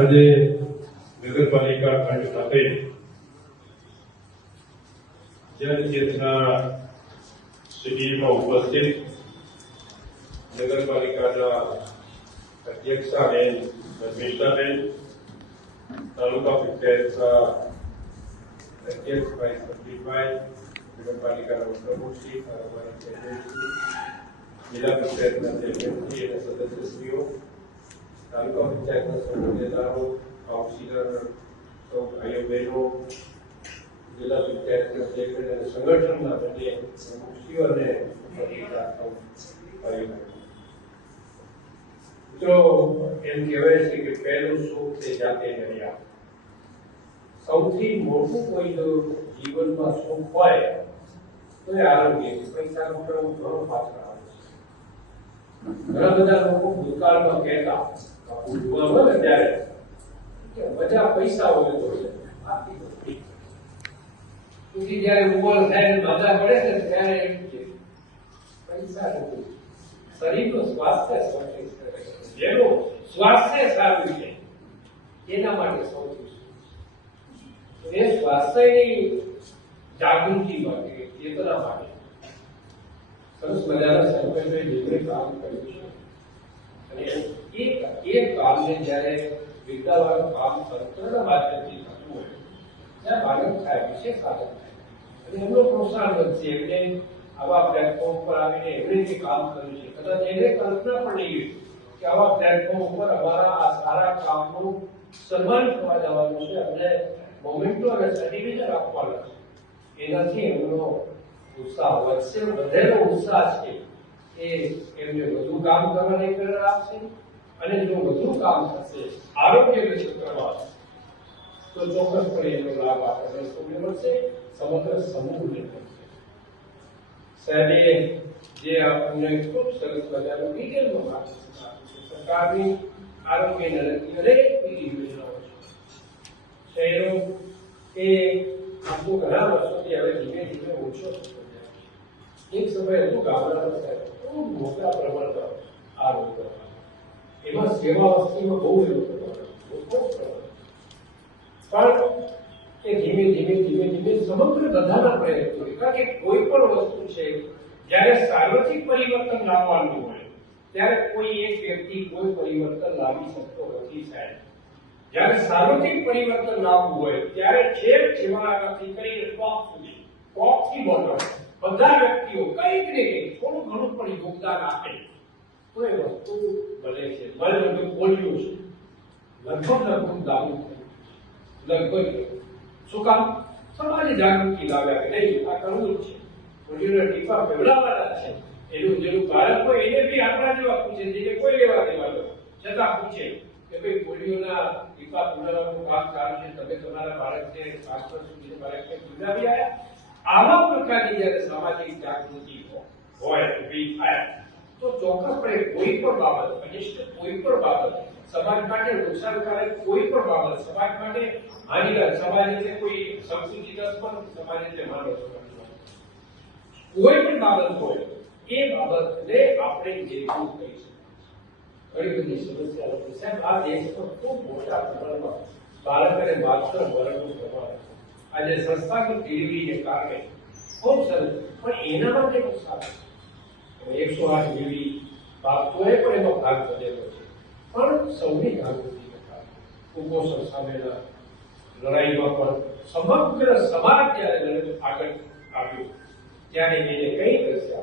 આજે નગરપાલિકા ખંડ ખાતે જનચેતના શિબિરમાં ઉપસ્થિત નગરપાલિકાના અધ્યક્ષાબેન ધર્મિષ્ઠાબેન, તાલુકા પંચાયતના અધ્યક્ષ ભાઈ સંદીપભાઈ, નગરપાલિકાના ઉપપ્રમુખશ્રી, જિલ્લા પંચાયતના ચેરમેનશ્રી અને સદસ્યશ્રીઓ, તાલુકા પંચાયતના સૌ નેતાઓ, કાઉન્સિલર, સૌ ભાઈઓ બહેનો, જિલ્લા પંચાયતના ચેરમેન અને સંગઠનના બંને પ્રમુખશ્રીઓ અને મિત્રો, એમ કહેવાય છે કે પહેલું સુખ તે જાતે મળ્યા. સૌથી મોટું કોઈ જો જીવનમાં સુખ હોય તો એ આરોગ્ય. પૈસા ઘણો પાછળ આવે છે. ઘણા બધા લોકો ભૂતકાળમાં કહેતા ભૂતકાળમાં ત્યારે કે બધા પૈસા હોય તો પછી જયારે ઉમર થાય મજા પડે ને ત્યારે એમ કે પૈસા નથી, શરીરનું સ્વાસ્થ્ય જેનું સ્વાસ્થ્ય સારું છે એના માટે સૌથી એ સ્વાસ્થ્યની જાગૃતિ માટે, ચેતના માટે સરસ મજાના સંકલ્પે જે કામ કર્યું છે. અને એ કામને જયારે વિદ્યાવાળું કામ તંત્રના માધ્યમથી થતું હોય ત્યાં બાળક થાય, વિશેષ આનંદ થાય અને એમનું પ્રોત્સાહન વધશે. એમને આવા પ્લેટફોર્મ પર આવીને એમણે જે કામ કર્યું છે, કદાચ એને કલ્પના પણ નહીં કે આવા પ્લેટફોર્મ ઉપર અમારા આ સારા કામનું સન્માન થવા જવાનું છે, અમને મોમેન્ટો અને સર્ટિફિકેટ આપવાના છે. એનાથી એમનો ઉત્સાહ વધશે. વધેલો ઉત્સાહ છે એ એમને વધુ કામ કરવાની પ્રેરણા આપશે. અને જો વધુ કામ થશે આરોગ્ય ક્ષેત્રમાં તો ચોક્કસપણે એનો લાભ આપણને સૌને મળશે, સમગ્ર સમૂહને મળશે. સાહેબે જે આપણને ખૂબ સરસ મજાનું ડિટેલમાં વાત છે. સરકારની આરોગ્યને લગતી દરેક યોજનાઓ છે. શહેરો એ આટલું ઘણા વર્ષોથી હવે ધીમે ધીમે ઓછો થતો જાય. એક સમય હતું ગામડામાં સાહેબ ખૂબ મોટા પ્રમાણમાં આરોગ્ય, એમાં સેવા વસ્તીમાં બહુ એવું પણ એ ધીમે ધીમે ધીમે ધીમે સમગ્ર બધાના પ્રયત્નો, કારણ કે કોઈ પણ વસ્તુ છે જ્યારે સાર્વત્રિક પરિવર્તન લાવવાનું હોય ત્યારે કોઈ એક વ્યક્તિ કોઈ પરિવર્તન લાવી શકતો નથી સાહેબ. જ્યારે સાર્વત્રિક પરિવર્તન લાવવું હોય ત્યારે છેક છેવાડાથી કરીને ટોપ સુધી, ટોપથી બોટમ બધા વ્યક્તિઓ કંઈક ને કંઈક થોડું ઘણું પણ યોગદાન આપે તો એ વસ્તુ બને છે. મને બોલ્યું છે લગભગ દાવું લગભગ શું કામ સમાજે જાગૃતિ લાવ્યા કે નહીં આ કરવું જ છે, પોલીઓના ટીપા પીવડાવવાના છે. એનું જેનું બાળક હોય એને બી આપણા જેવા પૂછે છે કે કોઈ લેવા દેવાનો છતાં પૂછે કે ભાઈ પોલીઓના ટીપા પીવડાવવાનું કામ ચાલુ છે, તમે તમારા બાળકને 5 વર્ષ સુધી બાળકને પીવડાવી આવ્યા. આવા પ્રકારની જયારે સામાજિક જાગૃતિ હોય ઉભી થાય તો ચોક્કસપણે કોઈ પણ બાબત, અનિષ્ટ કોઈ પણ બાબત, સમાજ માટે નુકસાનકારક કોઈ પણ બાબત, સમાજ માટે હાનિકારક, સમાજ એટલે કોઈ સંસ્કૃતિ પણ સમાજ એટલે માનવ કોઈ પણ બાબત હોય એ બાબતને આપણે જેવું કહી શકીએ. ઘણી બધી સમસ્યાઓ છે સાહેબ. આ દેશમાં ખૂબ મોટા પ્રમાણમાં બાળક અને માત્ર મરણનું પ્રમાણ આજે સંસ્થાગત ડિલિવરીને કારણે ખૂબ સરસ, પણ એના માટે નુકસાન 108 જેવી બાબતોએ પણ એનો ભાગ ભજવેલો છે. પણ સૌની જાગૃતિને કારણે કુપોષણ સામેના લડાઈમાં પણ સમગ્ર સમાજ જ્યારે આગળ આવ્યો ત્યારે એને કઈ કરશે